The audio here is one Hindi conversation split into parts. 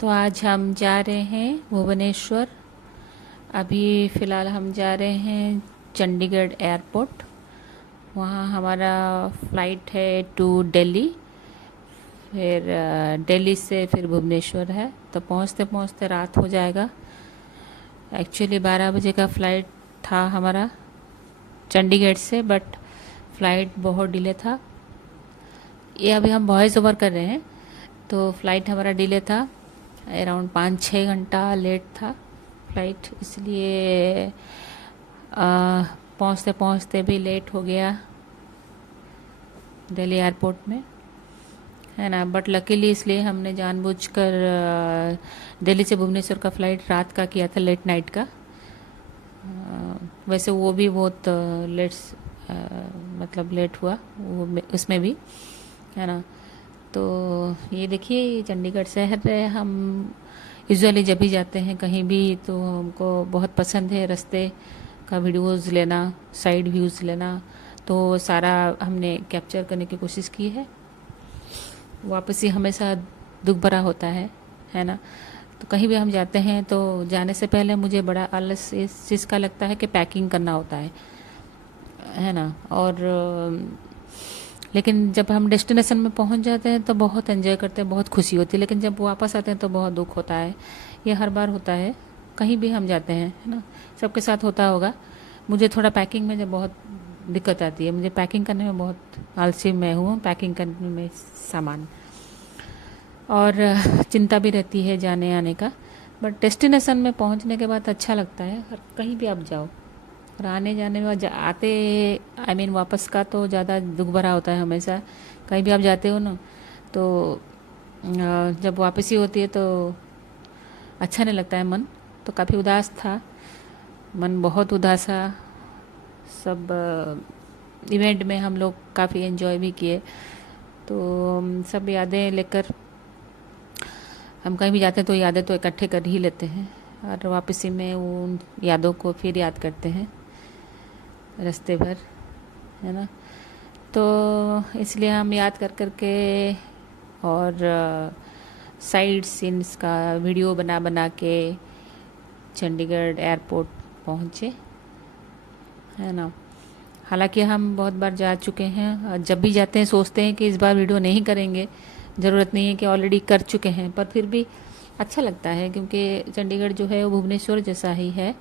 तो आज हम जा रहे हैं भुवनेश्वर। अभी फ़िलहाल हम जा रहे हैं चंडीगढ़ एयरपोर्ट। वहाँ हमारा फ़्लाइट है टू दिल्ली। फिर दिल्ली से फिर भुवनेश्वर है, तो पहुँचते पहुँचते रात हो जाएगा। एक्चुअली 12 बजे का फ़्लाइट था हमारा चंडीगढ़ से, बट फ़्लाइट बहुत डिले था। ये अभी हम वॉइस ओवर कर रहे हैं, तो फ़्लाइट हमारा डिले था। अराउंड 5-6 घंटा लेट था फ़्लाइट, इसलिए पहुँचते पहुँचते भी लेट हो गया दिल्ली एयरपोर्ट में, है ना। बट लकीली इसलिए हमने जानबूझकर दिल्ली से भुवनेश्वर का फ़्लाइट रात का किया था, लेट नाइट का। वैसे वो भी बहुत मतलब लेट हुआ वो उसमें भी, है ना। तो ये देखिए चंडीगढ़ शहर है। हम यूजुअली जब भी जाते हैं कहीं भी, तो हमको बहुत पसंद है रास्ते का वीडियोज़ लेना, साइड व्यूज़ लेना। तो सारा हमने कैप्चर करने की कोशिश की है। वापसी हमेशा दुख भरा होता है ना। तो कहीं भी हम जाते हैं तो जाने से पहले मुझे बड़ा आलस इस चीज़ का लगता है कि पैकिंग करना होता है ना। और लेकिन जब हम डेस्टिनेशन में पहुंच जाते हैं तो बहुत एंजॉय करते हैं, बहुत खुशी होती है। लेकिन जब वापस आते हैं तो बहुत दुख होता है। ये हर बार होता है, कहीं भी हम जाते हैं, है ना। सबके साथ होता होगा। मुझे थोड़ा पैकिंग में जब बहुत दिक्कत आती है, मुझे पैकिंग करने में बहुत आलसी मैं हूँ, पैकिंग करने में सामान, और चिंता भी रहती है जाने आने का। बट डेस्टिनेशन में पहुंचने के बाद अच्छा लगता है। कहीं भी आप जाओ, और आने जाने में आते आई मीन वापस का तो ज़्यादा दुख भरा होता है हमेशा। कहीं भी आप जाते हो ना, तो जब वापसी होती है तो अच्छा नहीं लगता है। मन तो काफ़ी उदास था, मन बहुत उदास था। सब इवेंट में हम लोग काफ़ी एंजॉय भी किए। तो सब यादें लेकर हम कहीं भी जाते हैं तो यादें तो इकट्ठे कर ही लेते हैं, और वापसी में उन यादों को फिर याद करते हैं रास्ते भर, है ना। तो इसलिए हम याद कर कर के और साइड सीन्स का वीडियो बना बना के चंडीगढ़ एयरपोर्ट पहुँचे, है ना। हालांकि हम बहुत बार जा चुके हैं, और जब भी जाते हैं सोचते हैं कि इस बार वीडियो नहीं करेंगे, ज़रूरत नहीं है, कि ऑलरेडी कर चुके हैं। पर फिर भी अच्छा लगता है, क्योंकि चंडीगढ़ जो है वो भुवनेश्वर जैसा ही है।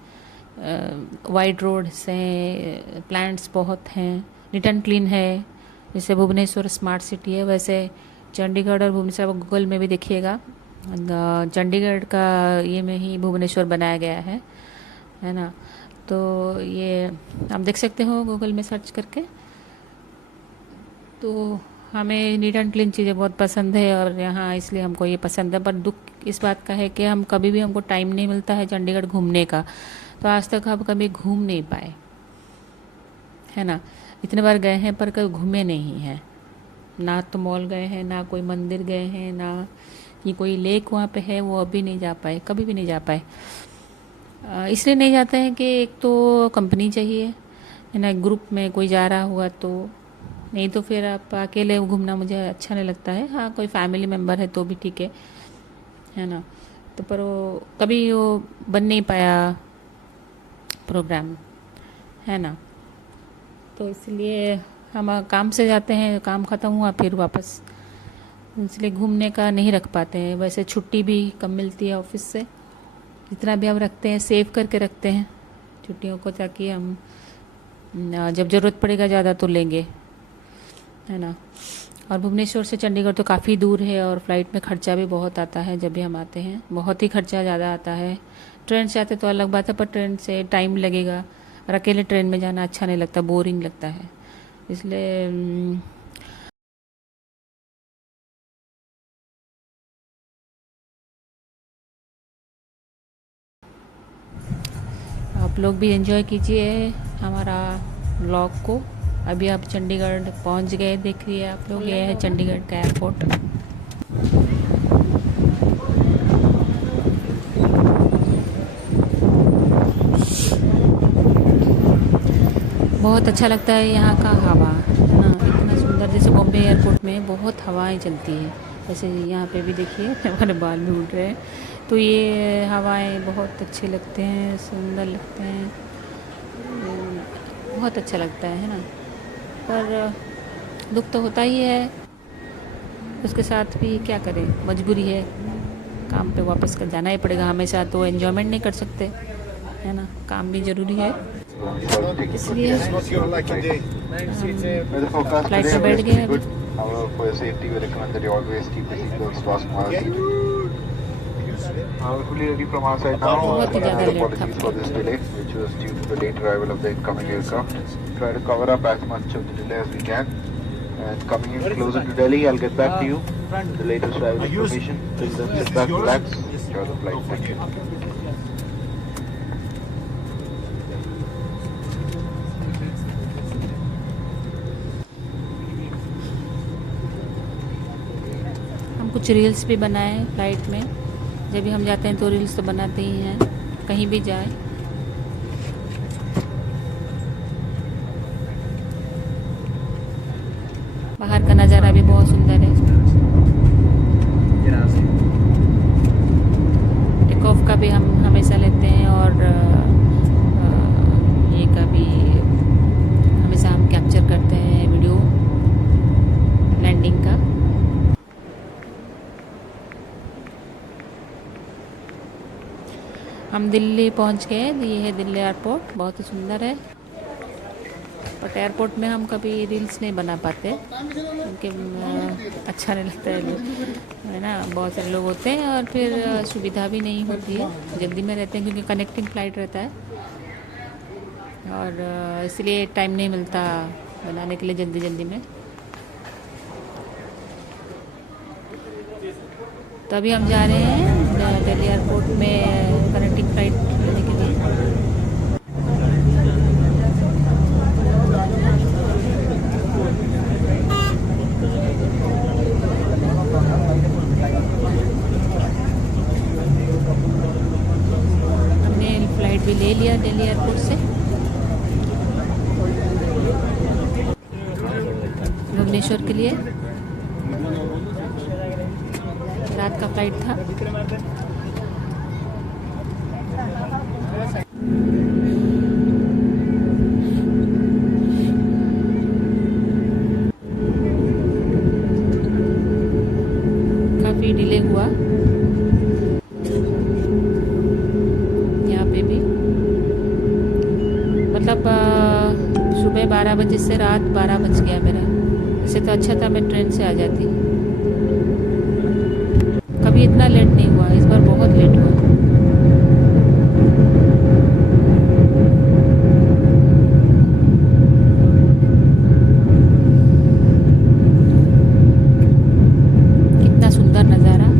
वाइड रोड्स हैं, प्लांट्स बहुत हैं, नीट एंड क्लीन है। जैसे भुवनेश्वर स्मार्ट सिटी है, वैसे चंडीगढ़ और भुवनेश्वर गूगल में भी देखिएगा, चंडीगढ़ का ये में ही भुवनेश्वर बनाया गया है ना। तो ये आप देख सकते हो गूगल में सर्च करके। तो हमें नीट एंड क्लीन चीज़ें बहुत पसंद है, और यहाँ इसलिए हमको ये पसंद है। पर दुख इस बात का है कि हम कभी भी हमको टाइम नहीं मिलता है चंडीगढ़ घूमने का। तो आज तक हम कभी घूम नहीं पाए, है ना। इतने बार गए हैं पर कभी घूमे नहीं हैं। ना तो मॉल गए हैं, ना कोई मंदिर गए हैं, ना ये कोई लेक वहाँ पे है, वो अभी नहीं जा पाए, कभी भी नहीं जा पाए। इसलिए नहीं जाते हैं कि एक तो कंपनी चाहिए, है ना, ग्रुप में कोई जा रहा हुआ तो। नहीं तो फिर आप अकेले घूमना मुझे अच्छा नहीं लगता है। हाँ, कोई फैमिली मेम्बर है तो भी ठीक है ना। तो पर वो कभी वो बन नहीं पाया प्रोग्राम, है ना। तो इसलिए हम काम से जाते हैं, काम ख़त्म हुआ फिर वापस, इसलिए घूमने का नहीं रख पाते हैं। वैसे छुट्टी भी कम मिलती है ऑफिस से। जितना भी हम रखते हैं सेव करके रखते हैं छुट्टियों को, ताकि हम जब ज़रूरत पड़ेगा ज़्यादा तो लेंगे, है ना। और भुवनेश्वर से चंडीगढ़ तो काफ़ी दूर है, और फ्लाइट में खर्चा भी बहुत आता है। जब भी हम आते हैं बहुत ही खर्चा ज़्यादा आता है। ट्रेन से आते तो अलग बात है, पर ट्रेन से टाइम लगेगा, और अकेले ट्रेन में जाना अच्छा नहीं लगता, बोरिंग लगता है। इसलिए आप लोग भी एंजॉय कीजिए हमारा व्लॉग को। अभी आप चंडीगढ़ पहुंच गए, देख लिए आप लोग, ये है चंडीगढ़ का एयरपोर्ट। बहुत अच्छा लगता है यहाँ का हवा, है ना। इतना सुंदर, जैसे बॉम्बे एयरपोर्ट में बहुत हवाएं चलती है, ऐसे यहाँ पे भी देखिए हमारे बाल भी उड़ रहे हैं। तो ये हवाएं बहुत अच्छे लगते हैं, सुंदर लगते हैं, बहुत अच्छा लगता है ना। पर दुख तो होता ही है, उसके साथ भी क्या करें, मजबूरी है, काम पे वापस कर जाना ही पड़ेगा। हमेशा तो एंजॉयमेंट नहीं कर सकते, है ना, काम भी ज़रूरी है। इसलिए फ्लाइट में बैठ गए अभी। For your safety, we recommend that you always keep the seatbelts fastened while seated. We're fully ready from our side now. बहुत ही ज़्यादा लेट था Apologies for this delay, which was due to the late arrival of the incoming aircraft. Try to cover up as much of the delay as we can. And coming in closer to Delhi, I'll get back to you with the latest travel information. Till then, sit back, relax, enjoy the flight. Thank you. हम कुछ रील्स भी बनाए फ़्लाइट में। जब भी हम जाते हैं तो रील्स तो बनाते ही हैं, कहीं भी जाए। बाहर का नज़ारा भी बहुत सुंदर है। टेक ऑफ का भी हम हमेशा लेते हैं, और ये का भी हमेशा हम कैप्चर करते हैं वीडियो लैंडिंग का। हम दिल्ली पहुंच गए। ये है दिल्ली एयरपोर्ट, बहुत ही सुंदर है। बट एयरपोर्ट में हम कभी रील्स नहीं बना पाते क्योंकि अच्छा नहीं लगता है, लोग है ना, बहुत सारे लोग होते हैं और फिर सुविधा भी नहीं होती है, जल्दी में रहते हैं क्योंकि कनेक्टिंग फ़्लाइट रहता है, और इसलिए टाइम नहीं मिलता बनाने के लिए जल्दी जल्दी में। तो अभी हम जा रहे हैं दिल्ली एयरपोर्ट में कनेक्टिंग फ़्लाइट लेने के लिए। हमने फ़्लाइट भी ले लिया दिल्ली एयरपोर्ट से भुवनेश्वर के लिए। रात का फ्लाइट था। काफ़ी डिले हुआ यहाँ पे भी, मतलब सुबह 12 बजे से रात 12 बज गया मेरा। इससे तो अच्छा था मैं ट्रेन से आ जाती। कभी इतना लेट नहीं हुआ, इस बार बहुत लेट हुआ। कितना सुंदर नज़ारा।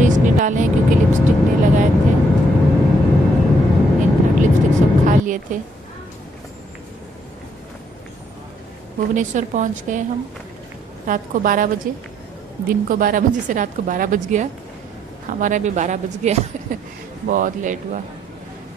इसमें डाले हैं क्योंकि लिपस्टिक नहीं लगाए थे, इनफैक्ट लिपस्टिक सब खा लिए थे। भुवनेश्वर पहुंच गए हम रात को 12 बजे। दिन को 12 बजे से रात को 12 बज गया, हमारा भी 12 बज गया बहुत लेट हुआ।